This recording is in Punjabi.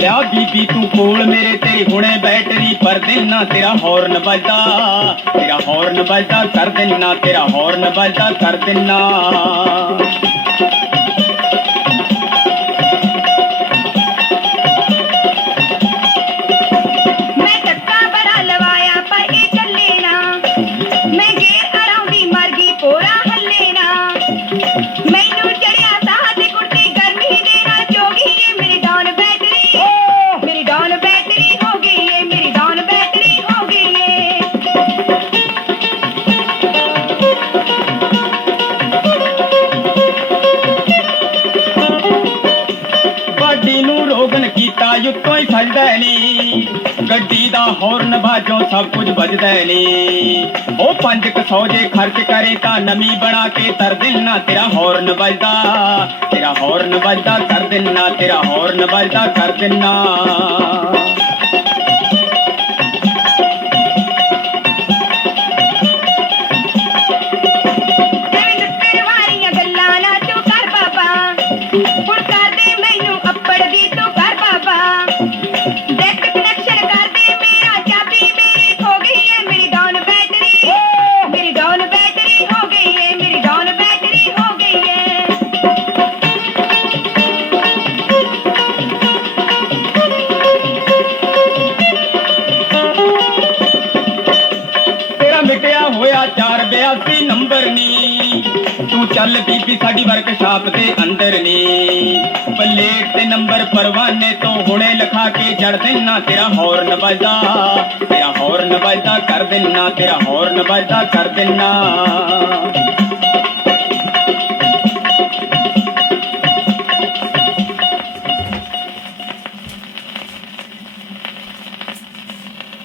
ਲਿਆ ਬੀਬੀ ਤੂੰ ਕੋਲ ਮੇਰੇ ਤੇਰੀ ਹੁਣੇ ਬੈਟਰੀ ਪਰ ਦਿਨ ਨਾ ਤੇਰਾ ਹੌਰਨ ਵੱਜਦਾ। ਤੇਰਾ ਹੌਰਨ ਵੱਜਦਾ, ਕਰ ਦਿਨ ਨਾ ਤੇਰਾ ਹੌਰਨ ਵੱਜਦਾ, ਕਰ ਦਿਨ। ਨਾ ਕੀਤਾ ਹੀ ਛੱਡਦਾ ਨੀ। ਗੱਡੀ ਦਾ ਹੌਰਨ ਬਾਜੋਂ ਸਭ ਕੁਝ ਵੱਜਦਾ ਨੀ। ਉਹ ਪੰਜ ਕੁ ਸੌ ਜੇ ਖਰਚ ਕਰੇ ਤਾਂ ਨਮੀ ਬਣਾ ਕੇ ਤਰ ਦਿਨਾ ਤੇਰਾ ਹੌਰਨ ਵੱਜਦਾ। ਤੇਰਾ ਹੌਰਨ ਵੱਜਦਾ ਕਰ ਦਿਨਾ, ਤੇਰਾ ਹੌਰਨ ਵੱਜਦਾ ਕਰ ਦਿਨਾ। ਐਵੇਂ ਹੋਇਆ 482 ਨੰਬਰ ਨੀ। ਤੂੰ ਚੱਲ ਬੀਬੀ, ਸਾਡੀ ਵਰਕਸ਼ਾਪ ਦੇ ਅੰਦਰ ਨੀ। ਪਲੇਟ ਤੇ ਨੰਬਰ ਪਰਵਾਨੇ ਤੋਂ ਹੁਣੇ ਲਿਖਾ ਕੇ ਜੜ ਦੇਣਾ ਤੇਰਾ ਹੌਰਨ ਵੱਜਦਾ। ਤੇਰਾ ਹੌਰਨ ਵੱਜਦਾ, ਕਰ ਦੇਣਾ ਤੇਰਾ ਹੌਰਨ ਵੱਜਦਾ, ਕਰ ਦੇਣਾ